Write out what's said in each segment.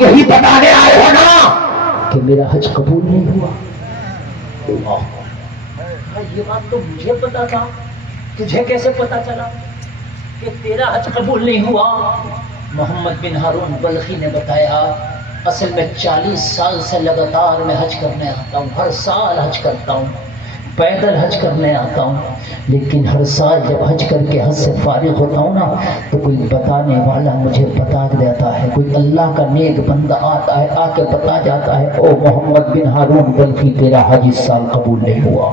یہی بتانے آئے ہو نا کہ میرا حج قبول نہیں ہوا؟ یہ بات تو مجھے پتا تھا، تجھے کیسے پتا چلا کہ تیرا حج قبول نہیں ہوا؟ محمد بن ہارون بلخی نے بتایا، اصل میں 40 سال سے لگاتار میں حج کرنے آتا ہوں، ہر سال حج کرتا ہوں، پیدل حج کرنے آتا ہوں، لیکن ہر سال جب حج کر کے حج سے فارغ ہوتا ہوں نا تو کوئی بتانے والا مجھے بتا دیتا ہے، کوئی اللہ کا نیک بندہ آتا ہے، آ کے بتا جاتا ہے، او محمد بن ہارون بلخی تیرا حج اس سال قبول نہیں ہوا۔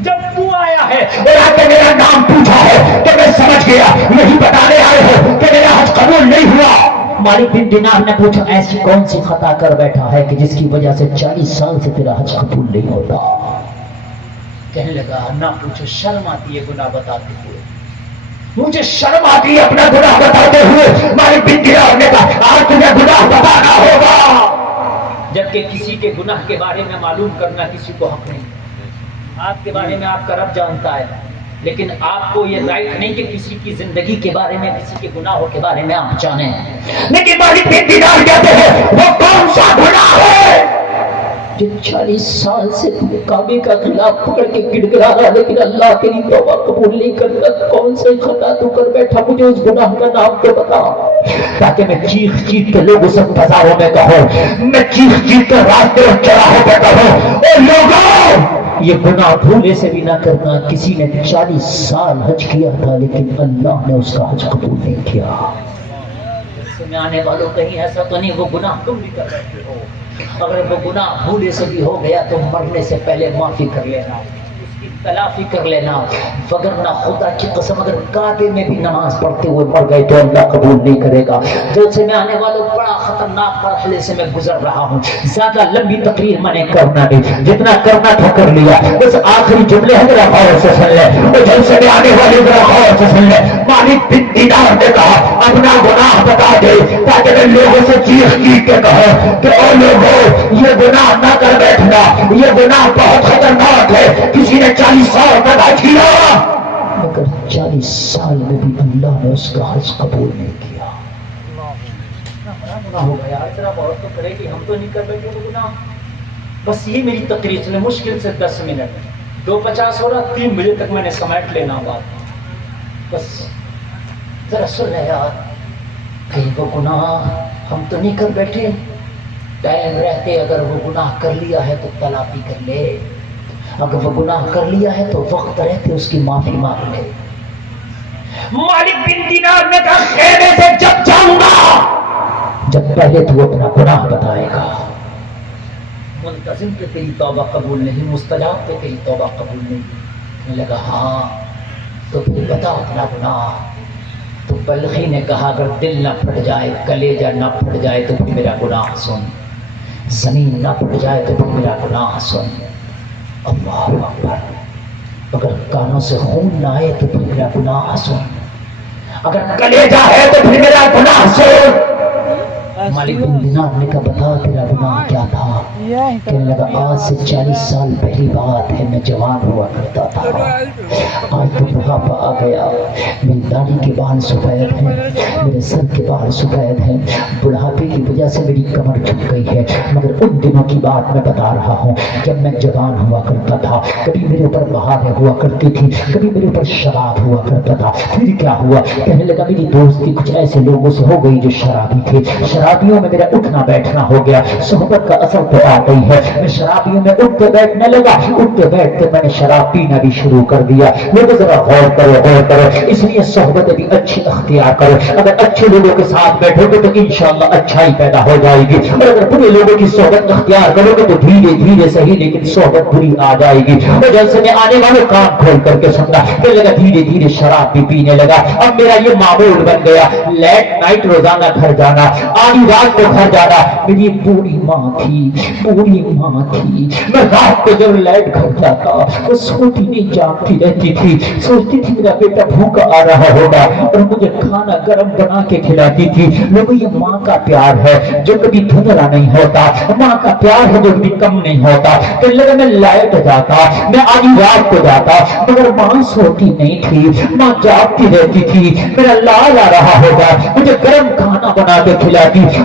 جب تو آیا ہے اور آ کے میرا نام پوچھا ہے تو میں سمجھ گیا یہی بتانے آئے ہو کہ میرا حج قبول نہیں ہوا۔ مالک بن دینار نے پوچھا، ایسی کون سی خطا کر بیٹھا ہے کہ جس کی وجہ سے 40 سال سے تیرا حج قبول نہیں ہوتا؟ کہنے لگا، نہ پوچھو، شرم آتی ہے گناہ بتاتے ہوئے، مجھے شرم آتی ہے اپنا گناہ بتاتے ہوئے۔ مالک بن دینار نے کہا، آج تمہیں گناہ بتانا ہوگا۔ جبکہ کسی کے گناہ کے بارے میں معلوم کرنا کسی کو حق نہیں۔ آپ کے بارے میں آپ کا رب جانتا ہے، لیکن آپ کو یہ رائٹ نہیں کہ کسی کی زندگی کے بارے میں، کسی کے گناہوں کے بارے میں آپ جانیں۔ لیکن مالک بن دینار کہتے ہیں وہ کون سا گناہ ہے جو 40 سال سے کعبے کا خلاف پکڑ کے گڑ گڑا رہا، لیکن اللہ تیری توبہ قبول نہیں کرتا؟ کون سے خطا تو کر بیٹھا؟ مجھے اس گناہ کا نام تو بتا، تاکہ میں چیخ چیخ کے لوگوں سے بازاروں میں کہوں، میں چیخ چیخ کے راستے اور چراہوں پہ کہوں، اے لوگوں یہ گناہ بھولے سے بھی نہ کرنا۔ کسی نے 40 سال حج کیا تھا لیکن اللہ نے اس کا حج قبول نہیں کیا۔ میں آنے والوں کہیں ایسا تو نہیں وہ گناہ تم بھی کر رہے ہو؟ اگر وہ گناہ بھولے سے بھی ہو گیا تو مرنے سے پہلے معافی کر لینا، اس کی تلافی کر لینا، وگرنہ خدا کی قسم اگر کعبے میں بھی نماز پڑھتے ہوئے مر گئے تو اللہ قبول نہیں کرے گا۔ جلد سے میں آنے والوں بڑا خطرناک مرحلے سے میں گزر رہا ہوں، زیادہ لمبی تقریر میں نے کرنا نہیں، جتنا کرنا تھا کر لیا۔ بس آخری جملے ہیں، ذرا غور سے سن لے، وہ جلد سے آنے والے ذرا غور سے سن لے۔ مالک بن دینار نے کہا، اپنا گناہ بتا دے تاکہ میں لوگوں سے چیخ چیخ کے کہوں کہ او لوگوں یہ گناہ نہ کر بیٹھنا، یہ گناہ بہت خطرناک ہے۔ کسی نے 40 سال تک حج کیا مگر 40 سال میں بھی اللہ نے اس کا حج قبول نہیں کیا۔ گناہ ہو گیا، اتنا بہت تو کرے کہ ہم تو نہیں کر بیٹھے وہ گناہ۔ بس یہ میری تقریر میں مشکل سے 10 منٹ، 2:50 ہو رہا، 3 بجے تک میں نے سمیٹ لینا بات۔ بس ذرا سن لے یار، کہیں وہ گناہ ہم تو نہیں کر بیٹھے؟ ٹائم رہتے اگر وہ گناہ کر لیا ہے تو تلافی کر لے، اگر وہ گناہ کر لیا ہے تو وقت رہتے اس کی معافی مانگ لے۔ مالک بن دینار نے کہا، خیمے سے جب جاؤں گا جب پہلے تو اپنا گناہ بتائے گا۔ منتظم پہ تیری توبہ قبول نہیں، مستجاب پہ تیری توبہ قبول نہیں۔ کہنے لگا، ہاں تو پھر بتا اپنا گناہ۔ تو بلخی نے کہا، اگر دل نہ پھٹ جائے، کلیجہ نہ پھٹ جائے تو پھر میرا گناہ سن، زمین نہ پھٹ جائے تو پھر میرا گناہ سن، اللہ اکبر، اگر کانوں سے خون نہ آئے تو پھر میرا گناہ سن، اگر کلیجہ ہے تو پھر میرا گناہ سن۔ مالک بن دینار نے کہا، بتا تیرا گناہ کیا تھا؟ کہنے لگا، آج سے 40 سال پہلی بات ہے، میں جوان ہوا کرتا تھا، آج تو بڑھاپا آ گیا، میری داڑھی کے بال سفید ہیں، میرے سر کے بال سفید ہیں، بڑھاپے کی وجہ سے میری کمر جھک گئی ہے، مگر ان دنوں کی بات میں بتا رہا ہوں جب میں جوان ہوا کرتا تھا، کبھی میرے اوپر بہاریں ہوا کرتی تھی، کبھی میرے اوپر شراب ہوا کرتا تھا۔ پھر کیا ہوا؟ کہنے لگا، میری دوستی کچھ ایسے لوگوں سے ہو گئی جو شرابی تھے، شرابیوں میں میرا اٹھنا بیٹھنا ہو گیا، صحبت کا اثر تو آ گئی ہے، میں شرابیوں میں اٹھتے بیٹھنے لگا، اٹھتے بیٹھتے میں نے شراب پینا بھی شروع کر دیا۔ لوگوں ذرا غور کرو، غور کرو، اس لیے صحبت بھی اچھی اختیار کرو، اگر اچھے لوگوں کے ساتھ بیٹھو گے تو انشاءاللہ اچھائی پیدا ہو جائے گی، اور اگر برے لوگوں کی صحبت اختیار کرو گے تو دھیرے دھیرے صحیح لیکن صحبت بری آ جائے گی۔ اور جلسے میں آنے والے کان کھول کر کے سننا، پھر لگا دھیرے دھیرے شراب بھی پینے لگا، اب میرا یہ معمول بن گیا، لیٹ نائٹ روزانہ گھر جانا، آدھی رات کو گھر جانا۔ میری بوڑھی ماں تھی، بوڑھی ماں تھی، میں رات کو جب لیٹ گھر جاتا وہ سوتی نہیں جاگتی رہتی تھی، سوچتی تھی میرا بیٹا بھوکا آ رہا ہوگا اور مجھے کھانا گرم بنا کے کھلاتی تھی۔ لوگوں یہ ماں کا پیار ہے جو کبھی دھندلا نہیں ہوتا، ماں کا پیار ہے جو کبھی کم نہیں ہوتا۔ تو لگا میں لیٹ جاتا، میں آدھی رات کو جاتا، مگر ماں سوتی نہیں تھی، ماں جاگتی رہتی تھی، میرا لال آ رہا ہوگا، مجھے گرم کھانا بنا کے کھلاتی،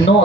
9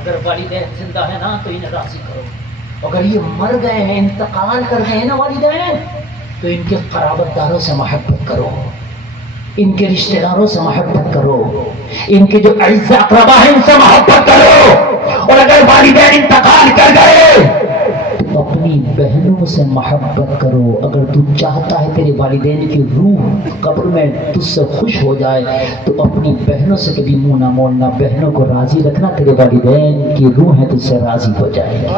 اگر والدین زندہ ہے نا تو انہیں راضی کرو، اگر یہ مر گئے ہیں، انتقال کر گئے ہیں نا والدین، تو ان کے قرابت داروں سے محبت کرو، ان کے رشتہ داروں سے محبت کرو، ان کے جو اعزاء اقربا ہیں ان سے محبت کرو، اور اگر والدین انتقال کر گئے تو اپنی بہنوں سے محبت کرو۔ اگر تو چاہتا ہے تیرے والدین کی روح قبر میں تجھ سے خوش ہو جائے تو اپنی بہنوں سے کبھی منہ نہ موڑنا، بہنوں کو راضی رکھنا، تیرے والدین کی روح ہے تجھ سے راضی ہو جائے۔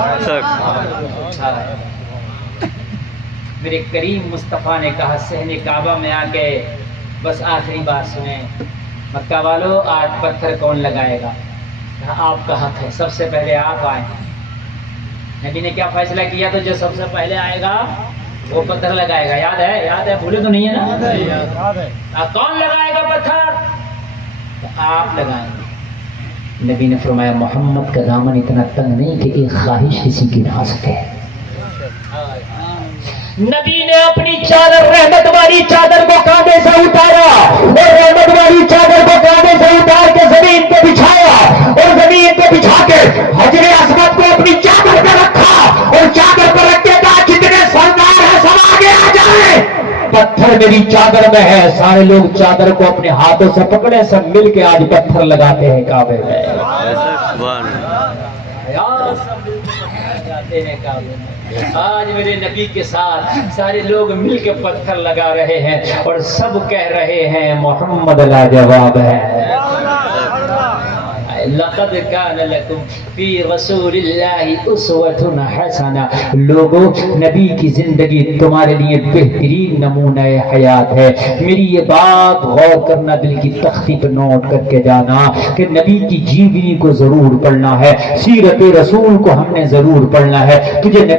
میرے کریم مصطفیٰ نے کہا صحن کعبہ میں آ کے، بس آخری بات سنیں، مکہ والو آج پتھر کون لگائے گا؟ آپ کا حق ہے، سب سے پہلے آپ آئیں۔ نبی نے کیا فیصلہ کیا؟ تو جو سب سے پہلے آئے گا وہ پتھر لگائے گا۔ یاد ہے؟ یاد ہے؟ بھولے تو نہیں ہے نا؟ یاد ہے۔ کون لگائے گا پتھر؟ تو آپ لگائیں گے۔ نبی نے فرمایا محمد کا دامن اتنا تنگ نہیں کہ ایک خواہش کسی کی نہ سکے۔ نبی نے اپنی چادر، رحمت والی چادر کو کاندھے سے اتارا، اور رحمت والی چادر کو کاندھے سے اتار کے زمین پہ بچھایا، اور زمین پہ بچھا کے حجر اسود کو اپنی چادر پہ رکھا، اور چادر پہ رکھ کے کہا جتنے سردار ہیں سب آگے آ جائیں، پتھر میری چادر میں ہے۔ سارے لوگ چادر کو اپنے ہاتھوں سے پکڑے، سب مل کے آج پتھر لگاتے ہیں کعبے میں۔ آج میرے نبی کے ساتھ سارے لوگ مل کے پتھر لگا رہے ہیں، اور سب کہہ رہے ہیں محمد لاجواب ہے۔ لقد کان لکم فی رسول اللہ اسوۃ حسنہ، لوگوں نبی کی زندگی تمہارے لیے بہترین نمونہ حیات ہے۔ میری یہ بات غور کرنا، دل کی تختی پہ نوٹ کر کے جانا کہ نبی کی جیونی کو ضرور پڑھنا ہے، سیرت رسول کو ہم نے ضرور پڑھنا ہے۔ تجھے